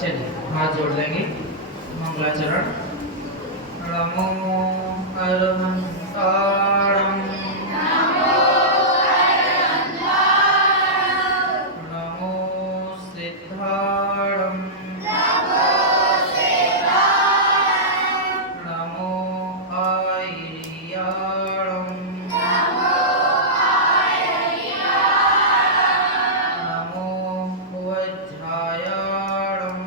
चलिए हाथ जोड़ लेंगे, मंगलाचरण। नमो अरहंताणं नमो सिद्धाणं नमो आयर्याणं नमो वज्रायाणं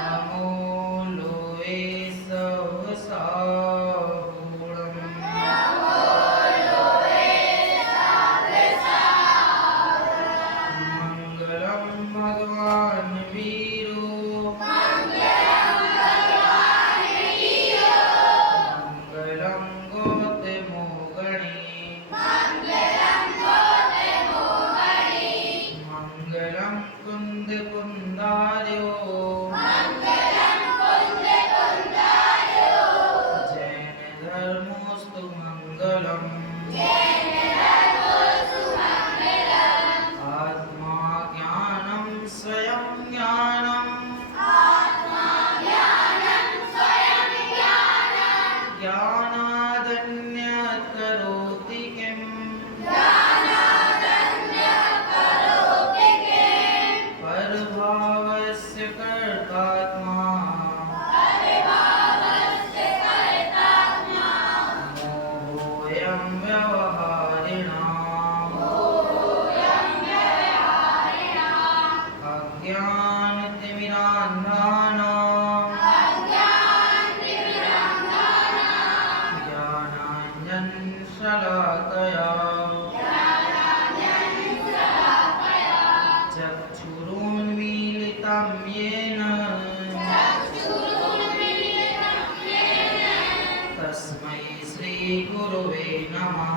नमो लोये सहसाहूणं मंगलं भगवान् वीरो मंगलं गौतमो गणे मंगलं कुन्दकुन्दार्यो जैन धर्मोऽस्तु मंगलम् आत्मा ज्ञानं स्वयं ज्ञानं ज्ञानादन्यत् करोति किम् परभावस्य कर्तात्मा मोहोऽयं व्यवहारिणाम् अज्ञानतिमिरान्धानाम् ज्ञानाञ्जनशलाकया चक्षुरुन्मीलितं येन तस्मै श्रीगुरुवे नमः।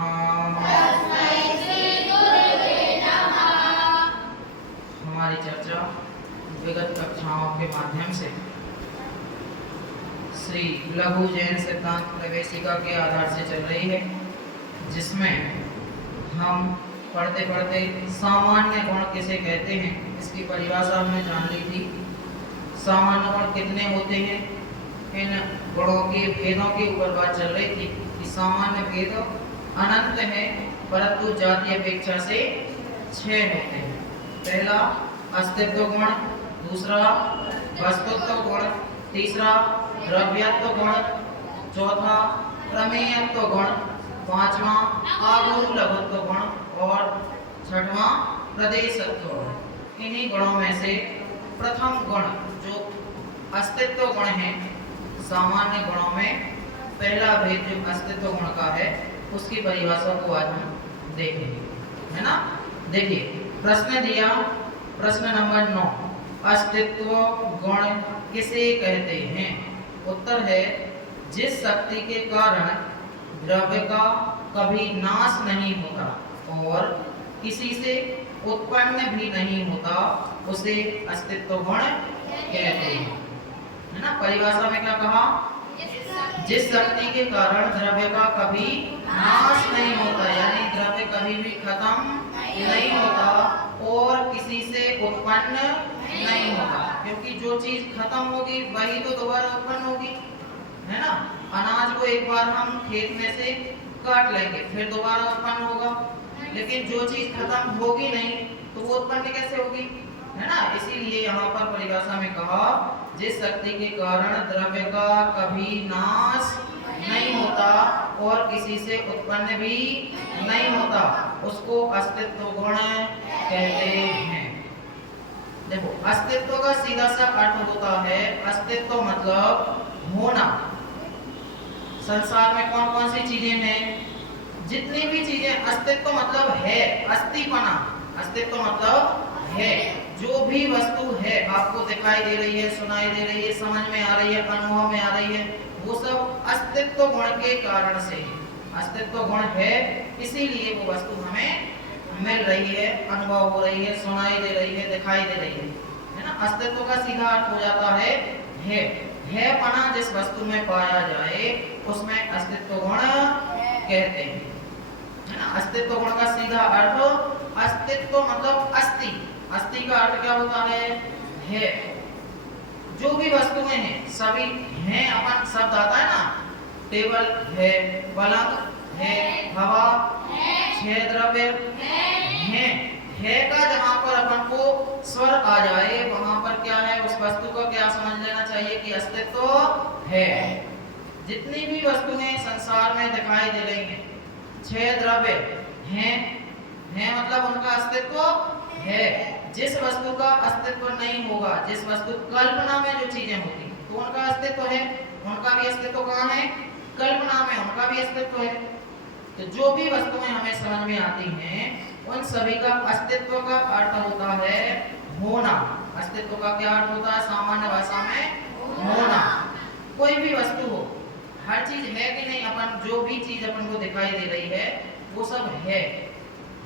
हमारी चर्चा विगत कक्षाओं के माध्यम से श्री लघु जैन सिद्धांत प्रवेशिका के आधार से चल रही है, जिसमें हम पढ़ते पढ़ते सामान्य गुण किसे कहते हैं इसकी परिभाषा हमने जान ली थी। सामान्य गुण कितने होते हैं, इन गुणों के भेदों के ऊपर बात चल रही थी कि सामान्य भेद अनंत है, परंतु जाति अपेक्षा से 6 होते हैं। पहला अस्तित्व गुण, दूसरा वस्तुत्व गुण, तीसरा द्रव्यत्व गुण, चौथा प्रमेयत्व गुण, पांचवा आगुरु लघुत्व गुण और छठवां प्रदेशत्व गुण। इन्हीं गुणों में से प्रथम गुण जो अस्तित्व गुण है, सामान्य गुणों में पहला भेद जो अस्तित्व गुण का है उसकी परिभाषा को आज हम देखेंगे, है ना। देखिए प्रश्न दिया, प्रश्न नंबर 9, अस्तित्व गुण किसे कहते हैं? उत्तर है जिस शक्ति के कारण द्रव्य का कभी नाश नहीं होता और किसी से उत्पन्न भी नहीं होता उसे अस्तित्व गुण कहते हैं, है ना। परिभाषा में क्या कहा? जिस शक्ति के कारण द्रव्य का कभी नाश नहीं होता, यानी द्रव्य कभी भी खत्म नहीं होता और किसी से उत्पन्न नहीं होता, क्योंकि जो चीज खत्म होगी वही तो दोबारा उत्पन्न होगी, है ना। अनाज को एक बार हम खेत में से काट लेंगे फिर दोबारा उत्पन्न होगा, लेकिन जो चीज खत्म होगी नहीं तो वो उत्पन्न कैसे होगी, है ना। इसीलिए यहाँ पर परिभाषा में कहा जिस शक्ति के कारण द्रव्य का कभी नाश नहीं होता और किसी से उत्पन्न भी नहीं होता उसको अस्तित्व गुण कहते हैं। देखो अस्तित्व का सीधा सा अर्थ होता है, अस्तित्व मतलब होना। संसार में कौन कौन सी चीजें हैं? जितनी भी चीजें, अस्तित्व मतलब है, अस्तिपना, अस्तित्व मतलब है। जो भी वस्तु है आपको दिखाई दे रही है, सुनाई दे रही है, समझ में आ रही है, अनुभव में आ रही है, वो सब अस्तित्व गुण के कारण से है। अस्तित्व गुण है इसीलिए वो वस्तु हमें मिल रही है, अनुभव हो रही है, सुनाई दे रही है, दिखाई दे रही है ना। अस्तित्व का सीधा अर्थ हो जाता है पना जिस वस्तु में पाया जाए उसमें अस्तित्व गुण कहते हैं, है ना। अस्तित्व गुण का सीधा अर्थ अस्तित्व मतलब अस्थि, अस्थि का अर्थ क्या होता है। जो भी वस्तुएं हैं सभी हैं, अपन शब्द आता है ना, टेबल है, पलंग है, हवा छह द्रव्य है का जहां पर अपन को स्वर आ जाए वहां पर क्या है, उस वस्तु को क्या समझ लेना चाहिए कि अस्तित्व है। जितनी भी वस्तुएं संसार में दिखाई दे रही हैं, छह द्रव्य हैं मतलब उनका अस्तित्व है। जिस वस्तु का अस्तित्व नहीं होगा, जिस वस्तु कल्पना में जो चीजें होती तो उनका अस्तित्व है, उनका भी अस्तित्व कहाँ है, कल्पना में, उनका भी अस्तित्व है। तो जो भी वस्तुएं हमें समझ में आती हैं उन सभी का अस्तित्व का अर्थ होता है होना। अस्तित्व का क्या अर्थ होता है सामान्य भाषा में, होना। कोई भी वस्तु हो, हर चीज है कि नहीं, अपन जो भी चीज अपन को दिखाई दे रही है वो सब है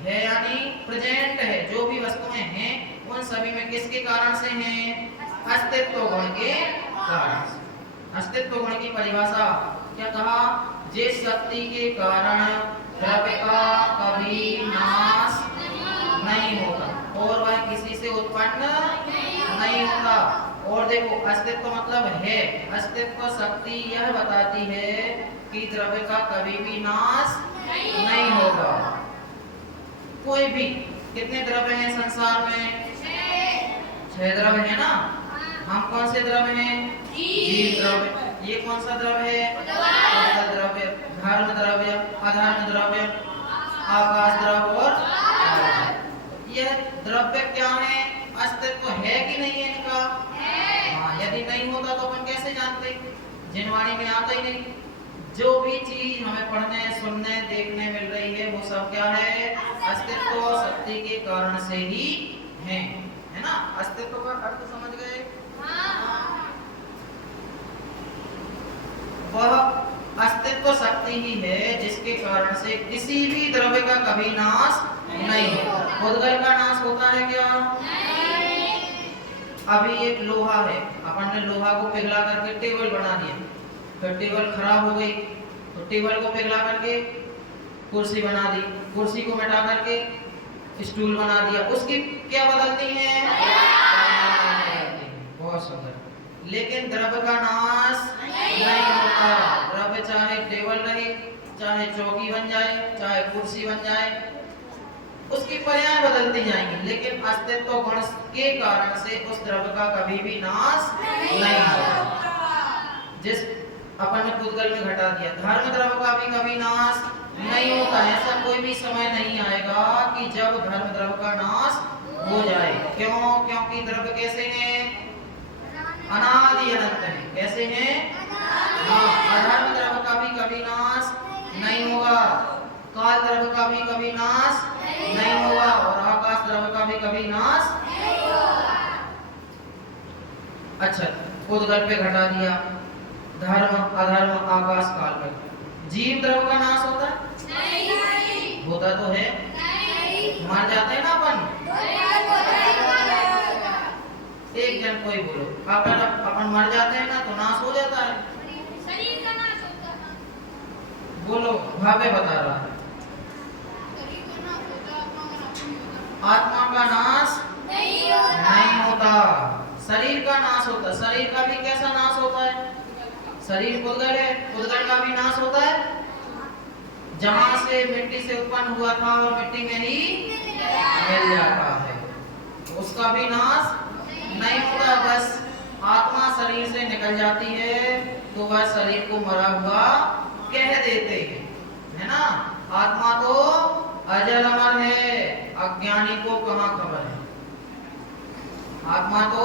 यानी प्रेजेंट है। जो भी वस्तुएं हैं उन सभी में किसके कारण से हैं, अस्तित्व गुण के कारण से। अस्तित्व गुण की परिभाषा क्या कहा, जिस शक्ति के कारण द्रव्य का कभी नाश नहीं होता और वह किसी से उत्पन्न नहीं होता। और देखो अस्तित्व मतलब है, अस्तित्व शक्ति यह बताती है कि द्रव्य का कभी भी नाश नहीं होगा। कोई भी, कितने द्रव्य हैं संसार में, छह द्रव्य है ना। हम कौन से द्रव्य हैं, जीव द्रव्य। ये कौन सा द्रव्य है, द्रव्य, धर्म द्रव्य, अधर्म द्रव्य, आकाश द्रव्य और यह द्रव्य क्या है, अस्तित्व है कि नहीं है इनका। हाँ, यदि नहीं होता तो अपन कैसे जानते, जिनवाणी में आता ही नहीं। जो भी चीज हमें पढ़ने, सुनने, देखने मिल रही है वो सब क्या है, अस्तित्व शक्ति के कारण से ही है ना। अस्तित्व का अर्थ समझ गए। वह अस्तित्व शक्ति ही है जिसके कारण से किसी भी द्रव्य का कभी नाश नहीं होता। उद्गल का नाश होता है क्या, अभी एक लोहा है, अपन ने लोहा को पिघला करके टेबल बना दिया, फिर टेबल खराब हो गई तो टेबल को पिघला करके कुर्सी बना दी, कुर्सी को मिटा करके स्टूल बना दिया। उसकी क्या बदलती है, बहुत सुंदर। लेकिन द्रव्य का नाश नहीं होता। द्रव्य चाहे टेबल रहे, चाहे चौकी बन जाए, चाहे कुर्सी बन जाए, उसकी पर्याय बदलती जाएंगी, लेकिन अस्तित्व गुण के कारण से उस द्रव्य का कभी भी नाश नहीं होता। जिस अपन ने पुद्गल में घटा दिया, धर्म द्रव्य का भी कभी नाश नहीं होता। ऐसा कोई भी समय नहीं आएगा कि जब धर्म द्रव्य का नाश हो जाए। क्यों, क्योंकि द्रव्य कैसे हैं, अनादि अनंत है। कैसे हैं, अधर्म द्रव्य का भी कभी नाश नहीं होगा, काल द्रव्य का भी कभी नाश नहीं होगा और आकाश द्रव्य का भी कभी नाश नहीं होगा। अच्छा, उद्गल पे घटा दिया, धर्म अधर्म आकाश काल पे। जीव द्रव्य का नाश होता है, नहीं होता तो है, नहीं मर जाते हैं ना अपन। एक जन कोई बोलो, अपन मर जाते हैं ना तो नाश हो जाता है, शरीर का नाश होता है। बोलो, भावे बता रहा है, आत्मा का नाश नहीं होता, शरीर का नाश होता है। शरीर का भी कैसा नाश होता है, शरीर उद्गल है, उद्गल का भी नाश होता है। जहां से मिट्टी से उत्पन्न हुआ था और मिट्टी में ही मिल जाता है, उसका भी नाश नहीं होता। बस आत्मा शरीर से निकल जाती है तो वह शरीर को मरा हुआ कह देते हैं, है ना। आत्मा तो अजर अमर है, अज्ञानी को कहाँ खबर है। आत्मा तो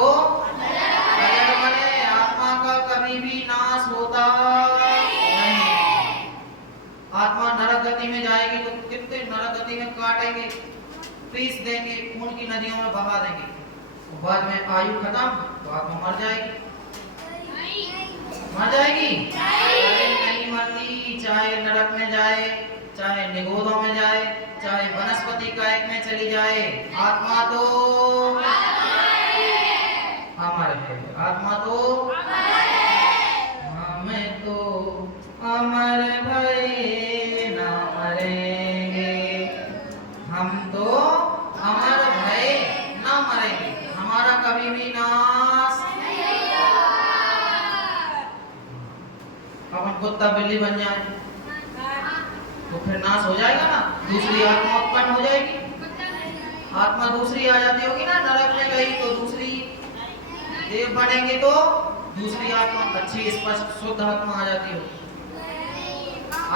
अजर अमर है, आत्मा का कभी भी नाश होता नहीं। आत्मा नरक गति में जाएगी तो कितने नरक गति में काटेंगे, पीस देंगे, खून की नदियों में बहा देंगे, बाद में आयु खत्म तो आत्मा मर जाएगी। मर जाएगी, नहीं मरती। चाहे नरक में जाए, चाहे निगोदों में जाए, चाहे वनस्पति कायक में चली जाए, आत्मा तो अमर है। आत्मा तो हमें तो अमर भय न मरेंगे, हम तो कुत्ता बिल्ली बन जाए तो फिर नाश हो जाएगा ना, दूसरी आत्मा उत्पन्न हो जाएगी। आत्मा दूसरी आ जाती होगी ना, नरक में गई तो दूसरी देव बनेंगे तो दूसरी आत्मा अच्छी स्पष्ट शुद्ध आत्मा आ जाती होगी।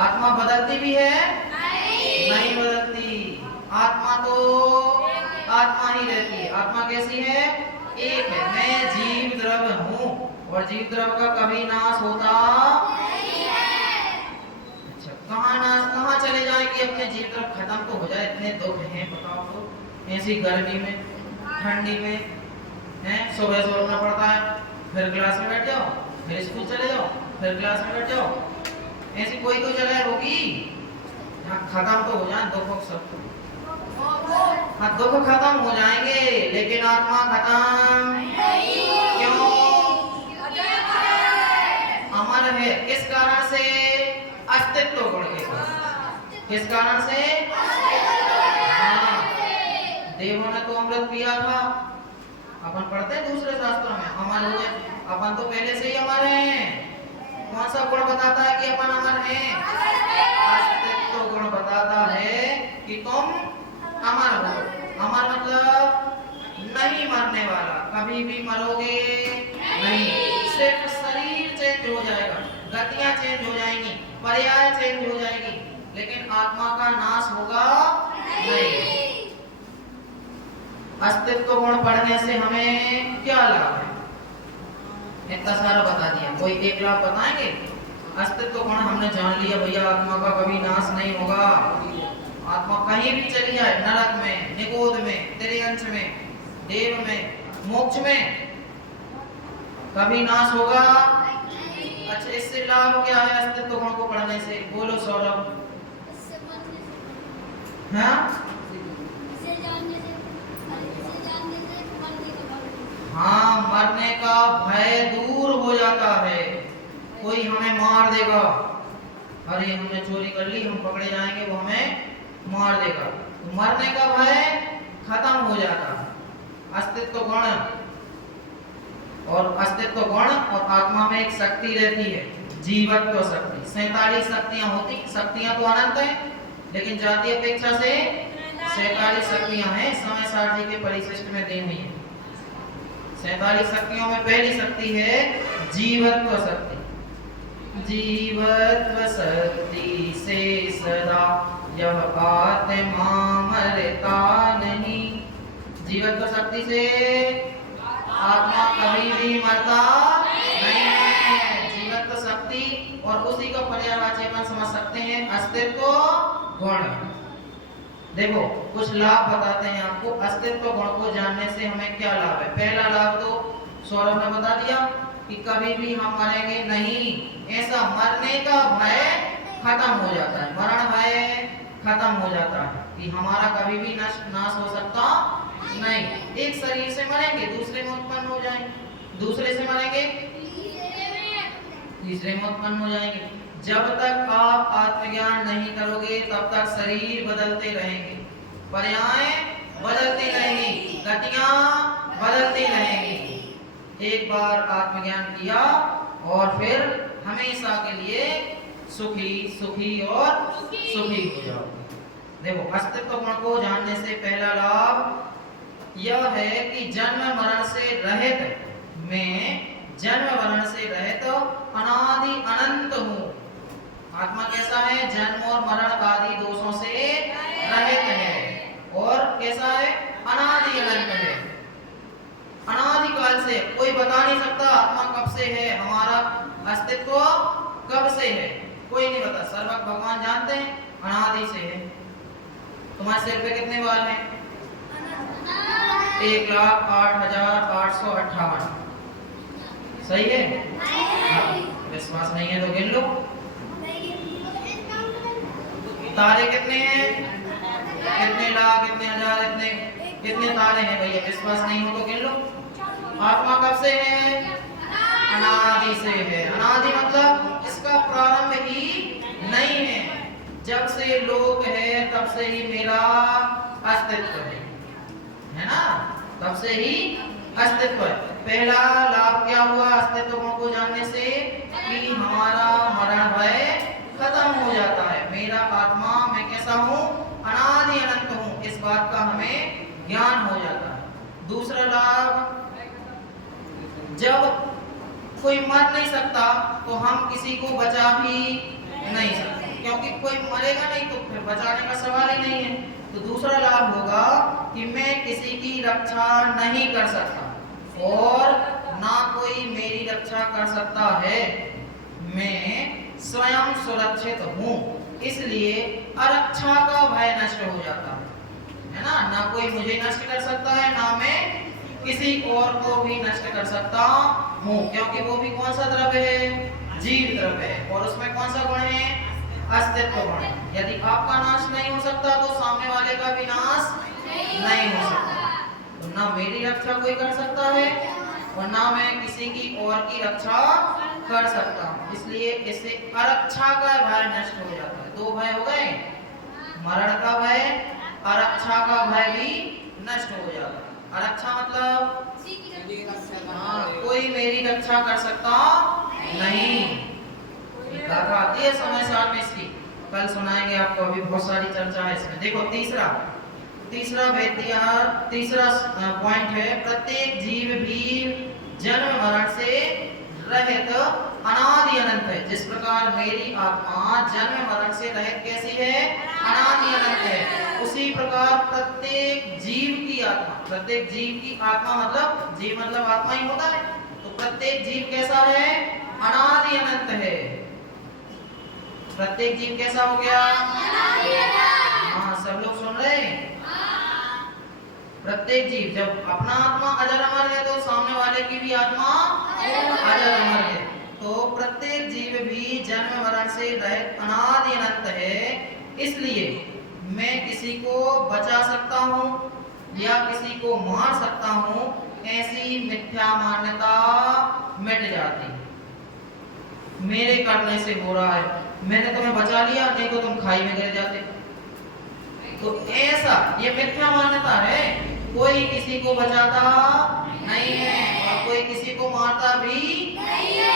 आत्मा बदलती भी है? नहीं बदलती। आत्मा तो आत्मा ही रहती है। आत्मा कैसी है? एक है। मैं जीव द्रव्य हूँ और जीव द्रव्य का कभी नाश होता नहीं है। अच्छा, कहाँ चले जाएंगे? अपने जीव द्रव्य खत्म तो हो जाए। इतने दुख हैं बताओ तो, ऐसी गर्मी में ठंडी में हैं, सुबह से उठना पड़ता है, फिर क्लास में बैठ जाओ, फिर स्कूल चले जाओ, फिर क्लास में बैठ जाओ। ऐसी कोई तो जगह होगी जहाँ खत्म तो हो जाए दुख सब। हाँ, दुख खत्म हो जाएंगे लेकिन आत्मा खत्म नहीं। क्यों? अमर है। किस कारण से? अस्तित्व गुण के कारण। किस कारण से? हाँ, देवों ने तो अमृत पिया था। अपन पढ़ते हैं दूसरे शास्त्रों में अमर हुए। अपन तो पहले से ही अमर हैं। कौन सा गुण बताता है कि अपन अमर हैं? अस्तित्व गुण बताता है कि तुम अमर हो। अमर मतलब नहीं मरने वाला, कभी भी मरोगे नहीं। सिर्फ शरीर चेंज हो जाएगा, गतियां चेंज हो जाएंगी, पर्याय चेंज हो जाएगी, लेकिन आत्मा का नाश होगा नहीं। अस्तित्व गुण पढ़ने से हमें क्या लाभ है? इतना सारा बता दिया, कोई एक लाभ बताएंगे? अस्तित्व गुण हमने जान लिया भैया, आत्मा का कभी नाश नहीं होगा। आत्मा कहीं भी चली जाए, नरक में, निगोद में, तिर्यंश में, देव में, मोक्ष में, कभी नाश होगा। अच्छा, इससे लाभ क्या है अस्तित्व गुण को पढ़ने से? बोलो सौरभ। हाँ, मरने का भय दूर हो जाता है। कोई हमें मार देगा, अरे हमने चोरी कर ली, हम पकड़े जाएंगे, वो हमें मार देगा, तो मरने का भय खत्म हो जाता है। अस्तित्व गुण और आत्मा में एक शक्ति रहती है, जीवत्व शक्ति। 47 शक्तियां होती, शक्तियां तो अनंत हैं, लेकिन जाति अपेक्षा से 47 शक्तियां हैं। समय सार जी के परिशिष्ट में दी हुई है। 47 शक्तियों में पहली शक्ति है जीवत्व शक्ति। जीवत्व शक्ति से सदा यह आत्मा मरता नहीं। जीवत्व शक्ति से आत्मा कभी भी मरता नहीं है। जीवत्व शक्ति और उसी का पर्यायवाची अपन समझ सकते हैं अस्तित्व गुण। देखो, कुछ लाभ बताते हैं आपको। अस्तित्व गुण को जानने से हमें क्या लाभ है? पहला लाभ तो सौरभ ने बता दिया कि कभी भी हम मरेंगे नहीं, ऐसा मरने का भय खत्म हो जाता है। मरण भय खत्म हो जाता है कि हमारा कभी भी नाश हो सकता नहीं। एक शरीर से मरेंगे, दूसरे में उत्पन्न हो जाएंगे, दूसरे से मरेंगे, तीसरे में उत्पन्न हो जाएंगे। जब तक आप आत्मज्ञान नहीं करोगे तब तक शरीर बदलते रहेंगे, पर्याय बदलती रहेंगी, गतियां बदलती रहेंगी। एक बार आत्मज्ञान किया और फिर हमेशा के लिए सुखी और सुखी हो जाओ। देखो, अस्तित्व गुण को जानने से पहला लाभ यह है कि जन्म मरण से रहित अनादि अनंत हूँ। आत्मा कैसा है? जन्म और मरण आदि दोषों से रहित है। और कैसा है? अनादि अनंत है। अनादि काल से कोई बता नहीं सकता आत्मा कब से है, हमारा अस्तित्व कब से है, कोई नहीं बता। सर्वज्ञ भगवान जानते हैं, अनादि से है। तुम्हारे सिर पे कितने बाल हैं? 1,08,858। सही है? विश्वास नहीं है तो गिन लो। तारे कितने हैं? कितने लाख, कितने हजार, कितने तारे हैं भैया? विश्वास नहीं हो तो गिन लो। आत्मा कब से है? अनादि से है। अनादि मतलब इसका प्रारंभ ही नहीं है। जब से लोक है तब से ही मेरा अस्तित्व है ना? तब से ही अस्तित्व है। पहला लाभ क्या हुआ अस्तित्व को जानने से? कि हमारा मरण भय खत्म हो जाता है। मेरा आत्मा, मैं कैसा हूँ? अनादि अनंत हूँ, इस बात का हमें ज्ञान हो जाता है। दूसरा लाभ, जब कोई मर नहीं सकता तो हम किसी को बचा भी नहीं सकते, क्योंकि कोई मरेगा नहीं तो फिर बचाने का सवाल ही नहीं है। तो दूसरा लाभ होगा कि मैं किसी की रक्षा नहीं कर सकता और ना कोई मेरी रक्षा कर सकता है, मैं स्वयं सुरक्षित हूँ, इसलिए अरक्षा का भय नष्ट हो जाता है ना। ना कोई मुझे नष्ट कर सकता है, ना मैं किसी और को भी नष्ट कर सकता हूँ, क्योंकि वो भी कौन सा द्रव्य है? जीव द्रव्य है। और उसमें कौन सा गुण है? अस्तित्व गुण है। यदि आपका नाश नहीं हो सकता तो सामने वाले का भी नाश नहीं हो सकता। तो ना मेरी रक्षा कोई कर सकता है और ना मैं किसी की और की रक्षा कर सकता हूँ, इसलिए इससे अरक्षा का भय नष्ट हो जाता है। दो भय हो गए, मरण का भय, अरक्षा का भय भी नष्ट हो जाता है। अरक्षा मतलब कोई मेरी रक्षा कर सकता नहीं। गाथा आती है समय साल में, इसकी कल सुनाएंगे आपको, अभी बहुत सारी चर्चा है इसमें। देखो तीसरा पॉइंट है, प्रत्येक जीव भी जन्म मरण से रहित अनादि अनंत है। जिस प्रकार मेरी आत्मा जन्म मरण से रहित कैसी है? अनादि अनंत है। उसी प्रकार प्रत्येक जीव की आत्मा मतलब जीव मतलब आत्मा ही होता है, तो प्रत्येक जीव कैसा है? अनादि अनंत है। प्रत्येक जीव कैसा हो गया? हाँ, सब लोग सुन रहे हैं? प्रत्येक जीव, जब अपना आत्मा अजर अमर है तो सामने वाले की भी आत्मा अजर अमर है। तो प्रत्येक जीव भी जन्म मरण से रहित अनादि अनंत है, इसलिए मैं किसी को बचा सकता हूँ या किसी को मार सकता हूँ, ऐसी मिथ्या मान्यता मिट जाती है। मेरे करने से हो रहा है, मैंने तुम्हें बचा लिया, नहीं तो तुम खाई में गिर जाते। तो ऐसा ये मिथ्या मान्यता है, कोई किसी को बचाता नहीं है और कोई किसी को मारता भी नहीं है।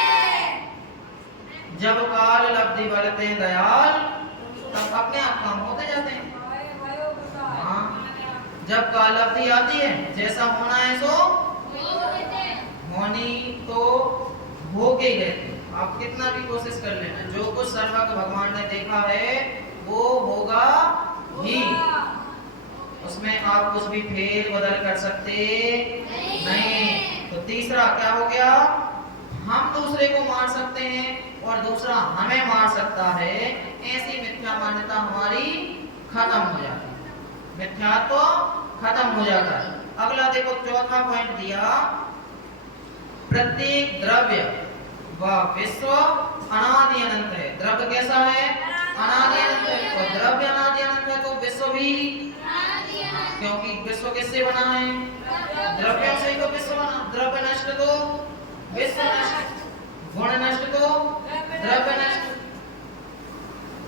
जब काल लब्धि बरते दयाल, तब अपने आप काम होते जाते हैं। हाँ, जब काल लब्धि आती है, जैसा होना है सो होनी तो हो के गए। आप कितना भी कोशिश कर लेना, जो कुछ सर्वज्ञ भगवान ने देखा है वो होगा ही, उसमें आप कुछ भी फेर बदल कर सकते नहीं। तो तीसरा क्या हो गया? हम दूसरे को मार सकते हैं और दूसरा हमें मार सकता है, ऐसी मिथ्या मान्यता हमारी खत्म हो जाती है, मिथ्यात्व खत्म हो जाता है। अगला देखो, चौथा पॉइंट दिया, प्रत्येक द्रव्य व विश्व अनादि अनंत है। द्रव्य कैसा है? अनादि अनंत है। और द्रव्य अनादि अनंत है तो विश्व भी, क्योंकि विश्व किससे बना है? द्रव्यों से ही तो विश्व बना। द्रव्य नष्ट तो विश्व नष्ट, गुण नष्ट तो द्रव्य नष्ट,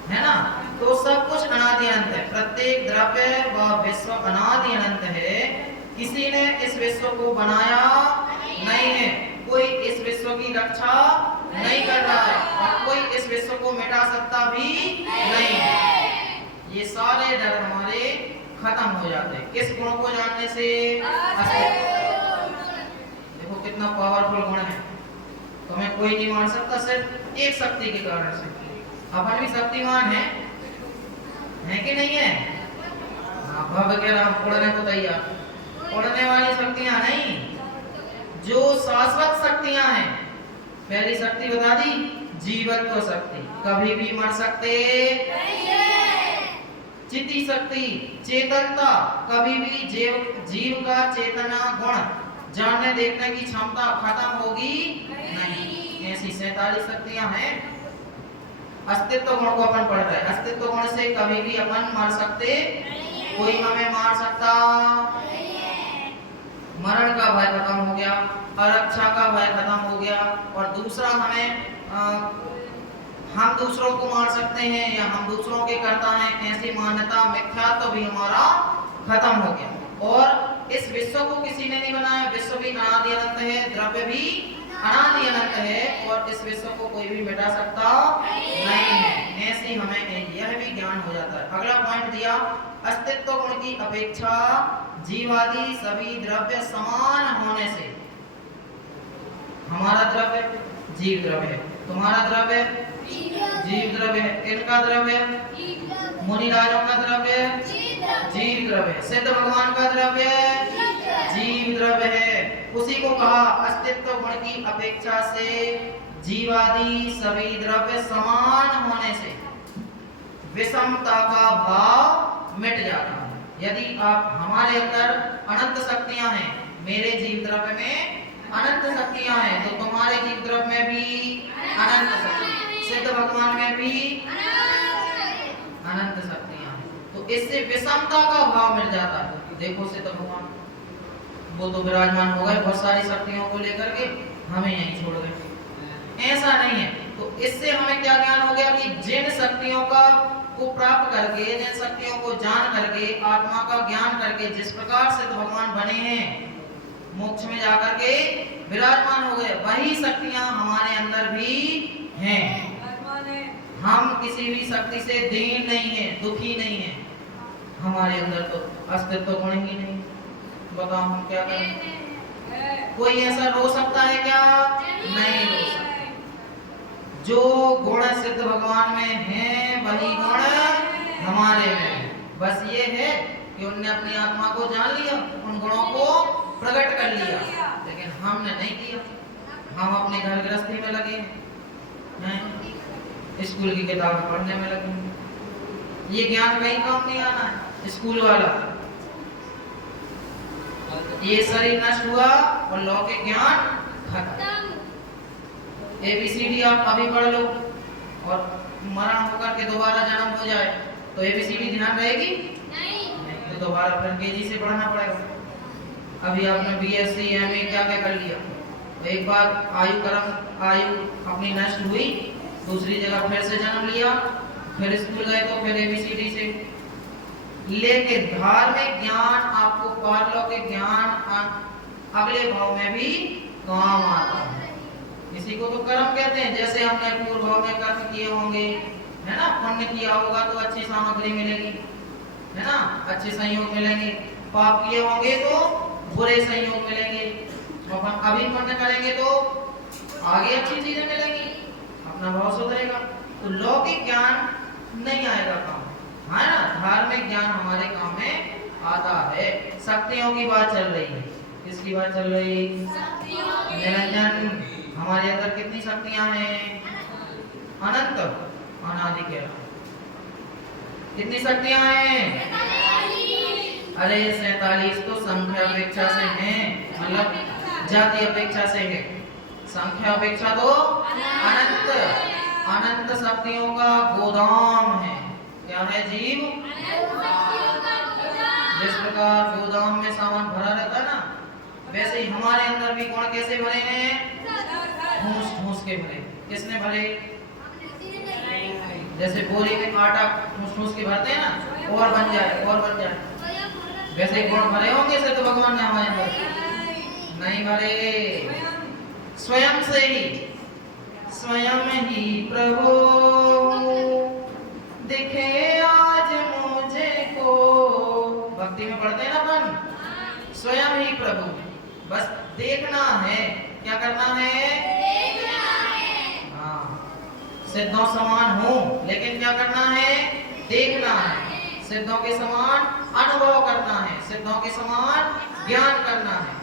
है ना। तो सब कुछ अनादि अनंत है, प्रत्येक द्रव्य व विश्व अनादि अनंत है। किसी ने इस विश्व को बनाया नहीं है, कोई इस विश्व की रक्षा नहीं कर रहा है और कोई इस विश्व को मिटा सकता भी नहीं है। ये सारे डर हमारे खत्म हो जाते हैं, किस गुण को जानने से? देखो कितना पावरफुल गुण है, तुम्हें कोई नहीं मार सकता सिर्फ एक शक्ति के कारण से। अपन भी शक्तिमान है कि नहीं है? भव के राम उड़ने को तैयार, उड़ने वाली शक्तियां नहीं, जो शाश्वत शक्तियां हैं। पहली शक्ति बता दी, जीवत्व शक्ति, कभी भी मर सकते नहीं है। चिति शक्ति, चेतनता, कभी भी जीव का चेतना गुण जानने देखने की क्षमता खत्म होगी नहीं। ऐसी 47 शक्तियां हैं। अस्तित्व गुण को अपन पढ़ रहे हैं, अस्तित्व गुण से कभी भी अपन मर सकते, कोई हमें मार सकता, मरण का भय खत्म हो गया, अरक्षा का भय खत्म हो गया। और दूसरा हम दूसरों को मार सकते हैं या हम दूसरों के करता है, ऐसी मान्यता मिथ्यात्व भी हमारा खत्म हो गया। और इस विश्व को किसी ने नहीं बनाया, विश्व भी अनादि अनंत है, द्रव्य भी अनादि अनंत है और इस विश्व को कोई भी मिटा सकता नहीं है। ऐसे हमें यह भी ज्ञान हो जाता है। अगला पॉइंट दिया, अस्तित्व गुण की अपेक्षा जीवादि सभी द्रव्य समान होने से। हमारा द्रव्य जीव द्रव्य है, तुम्हारा द्रव्य जीव द्रव्य है, किनका द्रव्य? मुनि राजों का द्रव्य जीव द्रव्य है, सिद्ध भगवान का द्रव्य जीव द्रव्य है। उसी को कहा अस्तित्व गुण की अपेक्षा से जीवादि सभी द्रव्य समान होने से विषमता का भाव मिट जाता है। यदि आप हमारे अंदर अनंत शक्तियां हैं, मेरे जीव द्रव्य में अनंत शक्तियां हैं, तो तुम्हारे जीव द्रव्य में भी अनंत शक्ति, सिद्ध भगवान में भी अनंत शक्तियां हैं, तो इससे विषमता का भाव मिल जाता है। देखो सिद्ध भगवान वो तो विराजमान हो गए बहुत सारी शक्तियों को लेकर के, हमें यहीं छोड़ गए, ऐसा नहीं है। तो इससे हमें क्या ज्ञान हो गया कि जिन शक्तियों को प्राप्त करके, जिन शक्तियों को जान करके, आत्मा का ज्ञान करके जिस प्रकार सिद्ध भगवान बने हैं, मोक्ष में जाकर के विराजमान हो गए, वही शक्तियां हमारे अंदर भी हैं। हम किसी भी शक्ति से दीन नहीं है, दुखी नहीं है, हमारे अंदर तो अस्तित्व गुण ही नहीं। बताओ हम क्या करें? कोई ऐसा रो सकता है क्या? नहीं रो सकता। जो गुण सिद्ध भगवान में है वही गुण हमारे में। बस ये है कि उनने अपनी आत्मा को जान लिया, उन गुणों को प्रकट कर लिया, लेकिन हमने नहीं किया। हम अपने घर गृहस्थी में लगे हैं, स्कूल की किताबें पढ़ने में लगे हैं। ये ज्ञान कहीं काम नहीं आना है। स्कूल वाला ये शरीर नष्ट हुआ और लौकिक ज्ञान खत्म। ABCD आप अभी पढ़ लो और मरण होकर के दोबारा जन्म हो जाए तो ABCD ध्यान रहेगी? नहीं। तो दोबारा फिर KG से पढ़ना पड़ेगा। अभी आपने BSc MA क्या क्या कर लिया, एक बार आयु अपनी नष्ट हुई, दूसरी जगह फिर से जन्म लिया, फिर स्कूल गए तो फिर ABCD से। लेकिन धार्मिक ज्ञान आपको पारलौकिक ज्ञान अगले भाव में भी काम आता है। इसी को तो कर्म कहते हैं। जैसे हमने पूर्व भाव में कर्म किए होंगे, है ना, पुण्य किया होगा तो अच्छी सामग्री मिलेगी, है ना, अच्छे संयोग मिलेंगे। पाप किए होंगे तो बुरे संयोग मिलेंगे। अपन अभी पुण्य करेंगे तो आगे अच्छी चीजें मिलेंगी, अपना भाव सुधरेगा। तो लौकिक ज्ञान नहीं आएगा काम, है ना, धार्मिक ज्ञान हमारे काम में आता है। शक्तियों की बात चल रही है। किसकी बात चल रही? निरंजन। हमारे अंदर कितनी शक्तियां हैं? अनंत, अनादि के। कितनी शक्तियां हैं? अरे 47 तो संख्या अपेक्षा से हैं, मतलब जाति अपेक्षा से है। संख्या अपेक्षा तो अनंत, अनंत शक्तियों का गोदाम है। क्या है जीव? जिस प्रकार गोदाम में सामान भरा रहता है ना, वैसे ही हमारे अंदर भी गुण कैसे भरे हैं? ठूस ठूस के भरे। किसने भरे? जैसे बोरी में आटा ठूस ठूस के भरते हैं ना, और बन जाए और बन जाए, वैसे गुण भरे होंगे से तो भगवान ने हमारे अंदर नहीं भरे। स्वयं से ही, स्वयं ही प्रभु दिखे आज मुझे को, भक्ति में पढ़ते हैं ना अपन, स्वयं ही प्रभु। बस देखना है, क्या करना है? देखना है। हाँ, सिद्धों समान हूँ, लेकिन क्या करना है? देखना है। सिद्धों के समान अनुभव करना है, सिद्धों के समान ज्ञान करना है,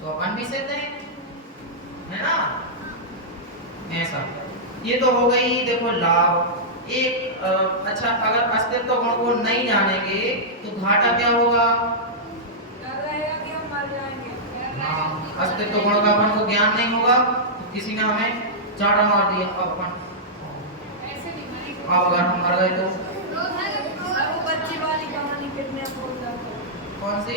तो अपन भी सिद्ध हैं, है ना। ऐसा ये तो हो गई देखो लाभ। एक अच्छा, अगर अस्तित्व गुण को नहीं जानेंगे तो घाटा क्या होगा? हाँ, अस्तित्व गुण का अपन को ज्ञान नहीं होगा तो किसी ने हमें चाटा मार दिया, अब अपन अब अगर हम मर गए तो कौन सी?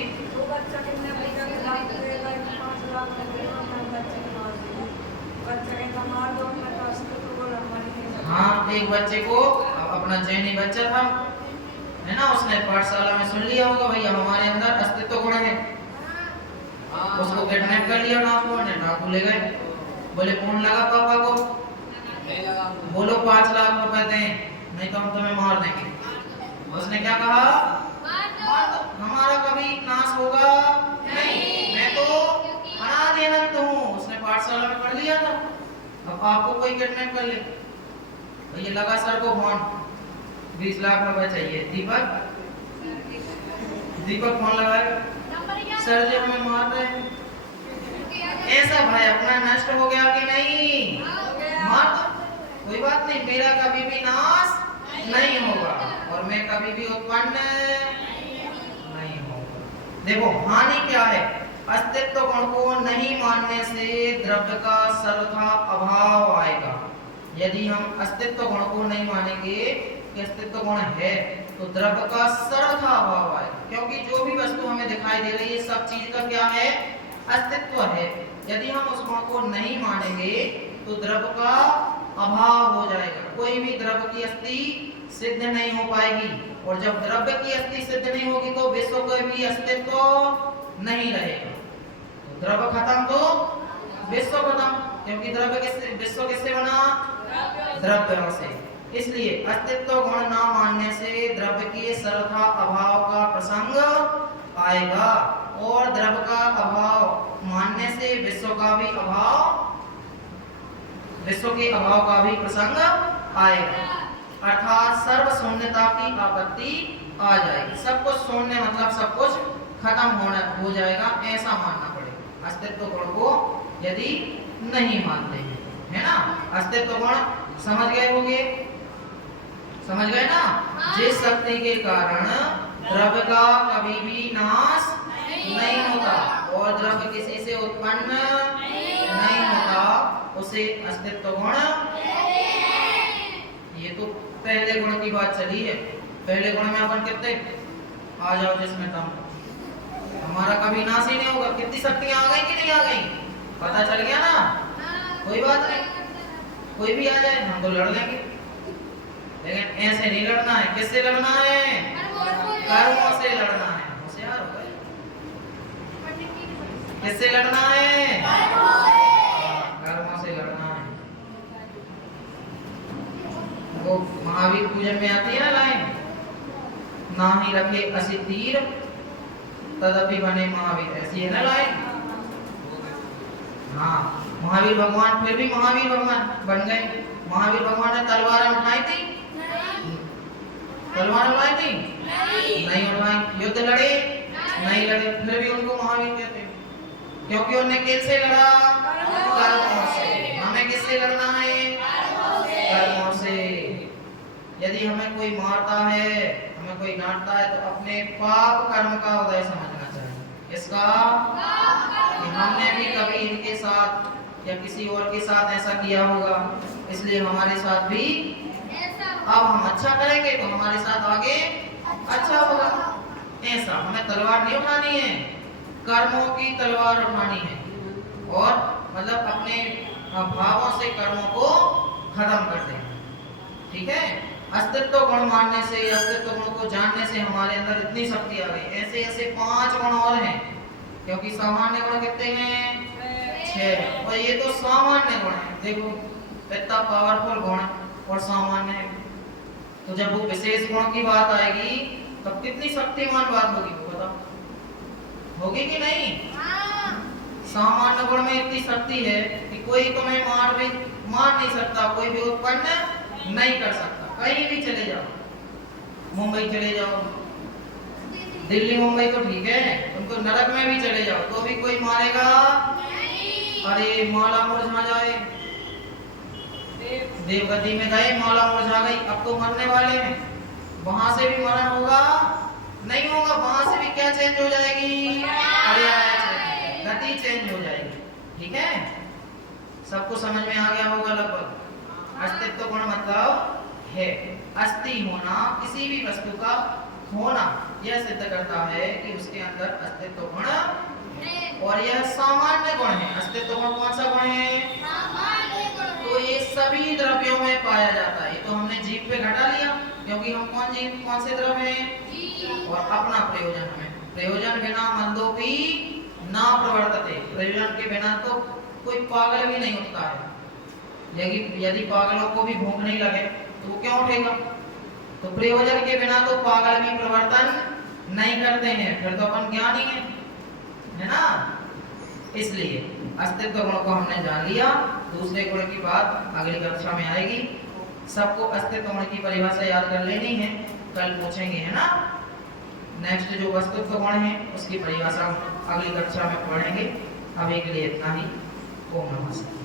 हाँ, एक बच्चे को, अपना जैनी बच्चा था, है ना, उसने पाठशाला में सुन लिया होगा भैया हमारे अंदर अस्तित्व गुण है, उसको किडनैप कर लिया डाकुओं ने, डाकू ले गए बोले फोन लगा पापा को, बोलो 5 लाख रुपए दें नहीं तो हम तुम्हें मार देंगे। उसने क्या कहा, हमारा कभी नाश होगा नहीं, मैं तो अनाथ अनंत हूँ। उसने पाठशाला में पढ़ लिया था। अब आपको कोई किडनैप कर ले तो ये लगा सर को फोन, 20 लाख रुपए चाहिए। दीपक फोन लगाए, सर जी हमें मार रहे हैं। ऐसा भाई अपना नष्ट हो गया कि नहीं, मार दो, कोई बात नहीं, मेरा कभी भी नाश नहीं होगा और मैं कभी भी उत्पन्न नहीं होगा। देखो हानि क्या है, अस्तित्व गुण को नहीं मानने से द्रव्य का सर्वथा अभाव आएगा। यदि हम अस्तित्व गुण को नहीं मानेंगे कि अस्तित्व गुण है तो द्रव्य का सर्वथा अभाव आएगा, क्योंकि जो भी वस्तु हमें दिखाई दे रही है सब चीज का क्या है, अस्तित्व है। यदि हम उस गुण को नहीं मानेंगे तो द्रव्य का अभाव हो जाएगा, कोई भी द्रव्य की अस्थि सिद्ध नहीं हो पाएगी। और जब द्रव्य की अस्थि सिद्ध नहीं होगी तो विश्व का भी अस्तित्व नहीं रहेगा। तो द्रव्य खत्म तो विश्व खत्म, क्योंकि द्रव्य किससे, विश्व किससे बना, द्रव्य से। इसलिए अस्तित्व गुण न मानने से द्रव्य के सर्वथा अभाव का प्रसंग आएगा और द्रव्य का अभाव मानने से विश्व के अभाव का भी प्रसंग आएगा, अर्थात सर्व शून्यता की आपत्ति आ जाएगी। सब कुछ शून्य मतलब सब कुछ खत्म हो जाएगा, ऐसा मानना पड़ेगा अस्तित्व गुण को यदि नहीं मानते हैं, है ना। अस्तित्व गुण समझ गए होंगे, समझ गए ना। जिस शक्ति के कारण द्रव्य का कभी भी नाश नहीं होता और द्रव्य किसी से उत्पन्न नहीं होता उसे अस्तित्व गुण। ये तो पहले गुण की बात चली है। पहले गुण में अपन कितने आ जाओ जिसमें तुम, हमारा कभी नाश ही नहीं होगा। कितनी शक्तियां आ गई कि नहीं आ गई, पता चल गया ना। कोई बात नहीं, कोई भी आ जाए हम तो लड़ लेंगे, लेकिन ऐसे नहीं लड़ना है। किससे लड़ना है, कर्मों से लड़ना है। होशियार हो गए, किससे लड़ना है, कर्मों से लड़ना है। वो महावीर पूजन में आती है ना लाइन, ना ही रखे असी तीर तदपि बने महावीर, ऐसी है ना लाइन। हाँ, महावीर भगवान फिर भी महावीर भगवान बन गए। महावीर भगवान ने तलवारें उठाई थी, तलवार उठाई थी नहीं उठाई, युद्ध लड़े नहीं लड़े, फिर भी उनको महावीर कहते हैं, क्योंकि उन्होंने किससे लड़ा, कर्मों से। हमें किससे लड़ना है, कर्मों से। यदि हमें कोई मारता है, हमें कोई डांटता है तो अपने पाप कर्म का उदय समझना चाहिए। इसका कि हमने भी कभी इनके साथ या किसी और के साथ ऐसा किया होगा, इसलिए हमारे साथ भी अब हम अच्छा करेंगे तो हमारे साथ आगे अच्छा होगा। ऐसा हमें तलवार नहीं उठानी है, कर्मों की तलवार उठानी है और मतलब अपने भावों से कर्मों को खत्म कर देना, ठीक है। अस्तित्व गुण मानने से, अस्तित्व गुण को जानने से हमारे अंदर इतनी शक्ति आ गई। ऐसे ऐसे 5 गुण और हैं, क्योंकि सामान्य गुण कितने हैं, 6, और ये तो सामान्य गुण है। देखो इतना पावरफुल गुण और सामान्य है, तो जब वो विशेष गुण की बात आएगी तब कितनी शक्तिमान बात होगी, वो बताओ, होगी कि नहीं। सामान्य गुण में इतनी शक्ति है कि कोई तुम्हें मार नहीं सकता, कोई भी उत्पन्न नहीं कर सकता। कहीं भी चले जाओ, मुंबई चले जाओ, दिल्ली मुंबई तो ठीक है, उनको नरक में भी चले जाओ तो भी कोई मारेगा नहीं। अरे माला मुरझा जाए, देवगति में गए, माला मुरझा गई, अब तो मरने वाले हैं, वहां से भी मरण होगा नहीं होगा, वहां से भी क्या चेंज हो जाएगी, अरे गति चेंज हो जाएगी, ठीक है। सबको समझ में आ गया होगा लगभग। अस्तित्व गुण मतलब है अस्थि होना, किसी भी वस्तु का होना, यह सिद्ध करता है कि उसके अंदर अस्तित्व गुण है, और यह सामान्य गुण है। अस्तित्व गुण कौन सा गुण है, तो ये सभी द्रव्यों में पाया जाता है। तो हमने जीव पे घटा लिया, क्योंकि हम कौन से द्रव्य हैं, और अपना प्रयोजन, हमें प्रयोजन बिना मंदोपि ना प्रवर्तते, प्रयोजन के बिना तो कोई पागल भी नहीं उठता है। लेकिन यदि पागलों को भी भूख नहीं लगे तो वो क्यों उठेगा? तो प्रयोजन के बिना तो पागल भी प्रवर्तन नहीं करते हैं, फिर तो अपन ज्ञानी है ना। इसलिए अस्तित्व गुण को हमने जान लिया। दूसरे गुण की बात अगली कक्षा में आएगी। सबको अस्तित्व गुण की परिभाषा याद कर लेनी है, कल पूछेंगे, है ना। नेक्स्ट जो वस्तुत्व गुण है उसकी परिभाषा अगली कक्षा में पढ़ेंगे। अभी के लिए इतना ही। ओम नमः शिवाय।